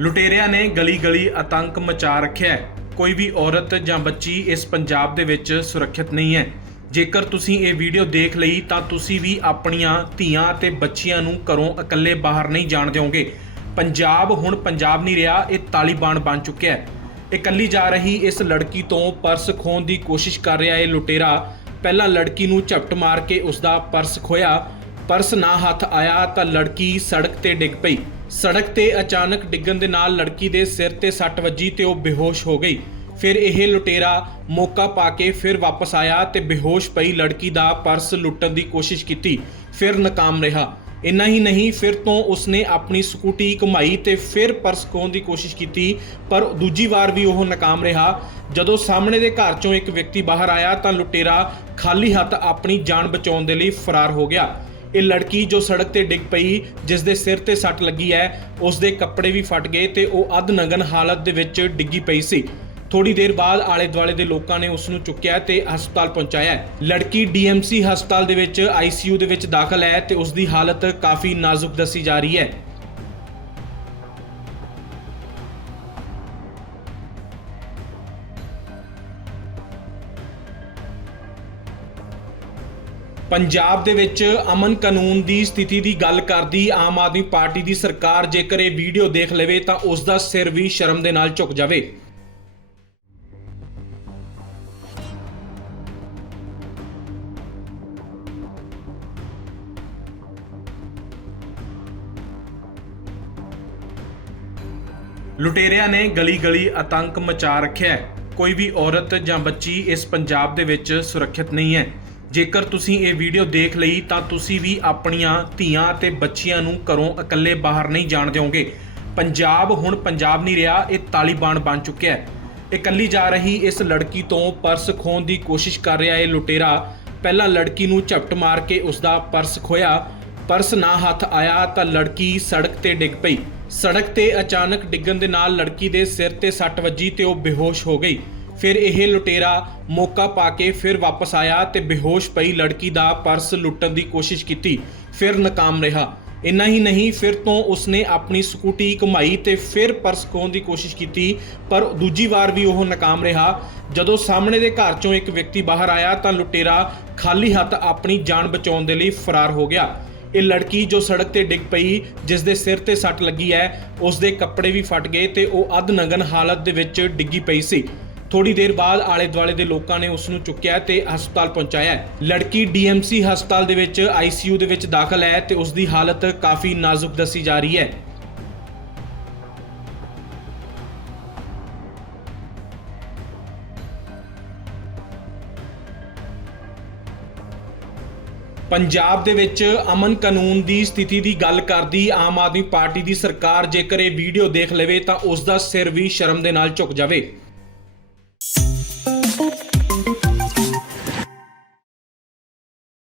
ਲੁਟੇਰਿਆਂ ਨੇ ਗਲੀ-ਗਲੀ ਆਤੰਕ ਮਚਾ ਰੱਖਿਆ ਹੈ। ਕੋਈ ਵੀ ਔਰਤ ਜਾਂ ਬੱਚੀ ਇਸ ਪੰਜਾਬ ਦੇ ਵਿੱਚ ਸੁਰੱਖਿਅਤ ਨਹੀਂ ਹੈ। ਜੇਕਰ ਤੁਸੀਂ ਇਹ ਵੀਡੀਓ ਦੇਖ ਲਈ ਤਾਂ ਤੁਸੀਂ ਵੀ ਆਪਣੀਆਂ ਧੀਆਂ ਤੇ ਬੱਚੀਆਂ ਨੂੰ ਘਰੋਂ ਇਕੱਲੇ ਬਾਹਰ ਨਹੀਂ ਜਾਣ ਦਿਓਗੇ। ਪੰਜਾਬ ਹੁਣ ਪੰਜਾਬ ਨਹੀਂ ਰਿਹਾ, ਇਹ ਤਾਲਿਬਾਨ ਬਣ ਚੁੱਕਿਆ ਹੈ। ਇਕੱਲੀ ਜਾ ਰਹੀ ਇਸ ਲੜਕੀ ਤੋਂ ਪਰਸ ਖੋਣ ਦੀ ਕੋਸ਼ਿਸ਼ ਕਰ ਰਿਹਾ ਇਹ ਲੁਟੇਰਾ। ਪਹਿਲਾਂ ਲੜਕੀ ਨੂੰ ਝਪਟ ਮਾਰ ਕੇ ਉਸ ਦਾ ਪਰਸ ਖੋਇਆ ਪਰਸ ਨਾ ਹੱਥ ਆਇਆ ਤਾਂ ਲੜਕੀ ਸੜਕ ਤੇ ਡਿੱਗ ਪਈ। ਸੜਕ ਤੇ ਅਚਾਨਕ ਡਿੱਗਣ ਦੇ ਨਾਲ ਲੜਕੀ ਦੇ ਸਿਰ ਤੇ ਸੱਟ ਵੱਜੀ ਤੇ ਉਹ ਬੇਹੋਸ਼ ਹੋ ਗਈ। ਫਿਰ ਇਹ ਲੁਟੇਰਾ ਮੌਕਾ ਪਾ ਕੇ ਫਿਰ ਵਾਪਸ ਆਇਆ ਤੇ ਬੇਹੋਸ਼ ਪਈ ਲੜਕੀ ਦਾ ਪਰਸ ਲੁੱਟਣ ਦੀ ਕੋਸ਼ਿਸ਼ ਕੀਤੀ, ਫਿਰ ਨਾਕਾਮ ਰਿਹਾ। ਇੰਨਾ ਹੀ ਨਹੀਂ, ਫਿਰ ਤੋਂ ਉਸਨੇ ਆਪਣੀ ਸਕੂਟੀ ਘੁਮਾਈ ਤੇ ਫਿਰ ਪਰਸ ਖੋਹਣ ਦੀ ਕੋਸ਼ਿਸ਼ ਕੀਤੀ, ਪਰ ਦੂਜੀ ਵਾਰ ਵੀ ਉਹ ਨਾਕਾਮ ਰਿਹਾ। ਜਦੋਂ ਸਾਹਮਣੇ ਦੇ ਘਰ ਚੋਂ ਇੱਕ ਵਿਅਕਤੀ ਬਾਹਰ ਆਇਆ ਤਾਂ ਲੁਟੇਰਾ ਖਾਲੀ ਹੱਥ ਆਪਣੀ ਜਾਨ ਬਚਾਉਣ ਦੇ ਲਈ ਫਰਾਰ ਹੋ ਗਿਆ। ਇਹ ਲੜਕੀ ਜੋ ਸੜਕ ਤੇ ਡਿੱਗ ਪਈ ਜਿਸ ਦੇ ਸਿਰ ਤੇ ਸੱਟ ਲੱਗੀ ਹੈ ਉਸ ਦੇ ਕੱਪੜੇ ਵੀ ਫਟ ਗਏ ਤੇ ਉਹ ਅੱਧ ਨਗਨ ਹਾਲਤ ਦੇ ਵਿੱਚ ਡਿੱਗੀ ਪਈ ਸੀ ਥੋੜੀ ਦੇਰ ਬਾਅਦ ਆਲੇ ਦੁਆਲੇ ਦੇ ਲੋਕਾਂ ਨੇ ਉਸ ਨੂੰ ਚੁੱਕਿਆ ਤੇ ਹਸਪਤਾਲ ਪਹੁੰਚਾਇਆ ਹੈ। ਲੜਕੀ ਡੀਐਮਸੀ ਹਸਪਤਾਲ ਦੇ ਵਿੱਚ ਆਈਸੀਯੂ ਦੇ ਵਿੱਚ ਦਾਖਲ ਹੈ ਤੇ ਉਸ ਦੀ ਹਾਲਤ ਕਾਫੀ ਨਾਜ਼ੁਕ ਦੱਸੀ ਜਾ ਰਹੀ ਹੈ ਪੰਜਾਬ ਦੇ ਵਿੱਚ ਅਮਨ ਕਾਨੂੰਨ ਦੀ ਸਥਿਤੀ ਦੀ ਗੱਲ ਕਰਦੀ ਆਮ ਆਦਮੀ ਪਾਰਟੀ ਦੀ ਸਰਕਾਰ ਜੇਕਰ ਇਹ ਵੀਡੀਓ ਦੇਖ ਲਵੇ ਤਾਂ ਉਸ ਦਾ ਸਿਰ ਵੀ ਸ਼ਰਮ ਦੇ ਨਾਲ ਝੁਕ ਜਾਵੇ। ਲੁਟੇਰਿਆਂ ਨੇ ਗਲੀ-ਗਲੀ ਆਤੰਕ ਮਚਾ ਰੱਖਿਆ ਹੈ। ਕੋਈ ਵੀ ਔਰਤ ਜਾਂ ਬੱਚੀ ਇਸ ਪੰਜਾਬ ਦੇ ਵਿੱਚ ਸੁਰੱਖਿਅਤ ਨਹੀਂ ਹੈ। ਜੇਕਰ ਤੁਸੀਂ ਇਹ ਵੀਡੀਓ ਦੇਖ ਲਈ ਤਾਂ ਤੁਸੀਂ ਵੀ ਆਪਣੀਆਂ ਧੀਆਂ ਅਤੇ ਬੱਚੀਆਂ ਨੂੰ ਘਰੋਂ ਇਕੱਲੇ ਬਾਹਰ ਨਹੀਂ ਜਾਣ ਦਿਓਗੇ। ਪੰਜਾਬ ਹੁਣ ਪੰਜਾਬ ਨਹੀਂ ਰਿਹਾ, ਇਹ ਤਾਲਿਬਾਨ ਬਣ ਚੁੱਕਿਆ ਹੈ। ਇਕੱਲੀ ਜਾ ਰਹੀ ਇਸ ਲੜਕੀ ਤੋਂ ਪਰਸ ਖੋਣ ਦੀ ਕੋਸ਼ਿਸ਼ ਕਰ ਰਿਹਾ ਇਹ ਲੁਟੇਰਾ। ਪਹਿਲਾਂ ਲੜਕੀ ਨੂੰ ਝਪਟ ਮਾਰ ਕੇ ਉਸ ਦਾ ਪਰਸ ਖੋਇਆ ਪਰਸ ਨਾ ਹੱਥ ਆਇਆ ਤਾਂ ਲੜਕੀ ਸੜਕ ਤੇ ਡਿੱਗ ਪਈ। ਸੜਕ ਤੇ ਅਚਾਨਕ ਡਿੱਗਣ ਦੇ ਨਾਲ ਲੜਕੀ ਦੇ ਸਿਰ ਤੇ ਸੱਟ ਵੱਜੀ ਤੇ ਉਹ ਬੇਹੋਸ਼ ਹੋ ਗਈ। ਫਿਰ ਇਹ ਲੁਟੇਰਾ ਮੌਕਾ ਪਾ ਕੇ ਫਿਰ ਵਾਪਸ ਆਇਆ ਤੇ ਬੇਹੋਸ਼ ਪਈ ਲੜਕੀ ਦਾ ਪਰਸ ਲੁੱਟਣ ਦੀ ਕੋਸ਼ਿਸ਼ ਕੀਤੀ, ਫਿਰ ਨਾਕਾਮ ਰਿਹਾ। ਇੰਨਾ ਹੀ ਨਹੀਂ, ਫਿਰ ਤੋਂ ਉਸਨੇ ਆਪਣੀ ਸਕੂਟੀ ਘੁਮਾਈ ਤੇ ਫਿਰ ਪਰਸ ਖੋਹਣ ਦੀ ਕੋਸ਼ਿਸ਼ ਕੀਤੀ, ਪਰ ਦੂਜੀ ਵਾਰ ਵੀ ਉਹ ਨਾਕਾਮ ਰਿਹਾ। ਜਦੋਂ ਸਾਹਮਣੇ ਦੇ ਘਰ ਚੋਂ ਇੱਕ ਵਿਅਕਤੀ ਬਾਹਰ ਆਇਆ ਤਾਂ ਲੁਟੇਰਾ ਖਾਲੀ ਹੱਥ ਆਪਣੀ ਜਾਨ ਬਚਾਉਣ ਦੇ ਲਈ ਫਰਾਰ ਹੋ ਗਿਆ। ਇਹ ਲੜਕੀ ਜੋ ਸੜਕ ਤੇ ਡਿੱਗ ਪਈ, ਜਿਸ ਦੇ ਸਿਰ ਤੇ ਸੱਟ ਲੱਗੀ ਹੈ ਉਸ ਦੇ ਕੱਪੜੇ ਵੀ ਫਟ ਗਏ ਤੇ ਉਹ ਅੱਧ ਨਗਨ ਹਾਲਤ ਦੇ ਵਿੱਚ ਡਿੱਗੀ ਪਈ ਸੀ। ਥੋੜੀ ਦੇਰ ਬਾਅਦ ਆਲੇ ਦੁਆਲੇ ਦੇ ਲੋਕਾਂ ਨੇ ਉਸ ਨੂੰ ਚੁੱਕਿਆ ਤੇ ਹਸਪਤਾਲ ਪਹੁੰਚਾਇਆ ਹੈ। ਲੜਕੀ ਡੀਐਮਸੀ ਹਸਪਤਾਲ ਦੇ ਵਿੱਚ ਆਈਸੀਯੂ ਦੇ ਵਿੱਚ ਦਾਖਲ ਹੈ ਤੇ ਉਸ ਦੀ ਹਾਲਤ ਕਾਫੀ ਨਾਜ਼ੁਕ ਦੱਸੀ ਜਾ ਰਹੀ ਹੈ ਪੰਜਾਬ ਦੇ ਵਿੱਚ ਅਮਨ ਕਾਨੂੰਨ ਦੀ ਸਥਿਤੀ ਦੀ ਗੱਲ ਕਰਦੀ ਆਮ ਆਦਮੀ ਪਾਰਟੀ ਦੀ ਸਰਕਾਰ ਜੇਕਰ ਇਹ ਵੀਡੀਓ ਦੇਖ ਲਵੇ ਤਾਂ ਉਸ ਦਾ ਸਿਰ ਵੀ ਸ਼ਰਮ ਦੇ ਨਾਲ ਝੁਕ ਜਾਵੇ Thank you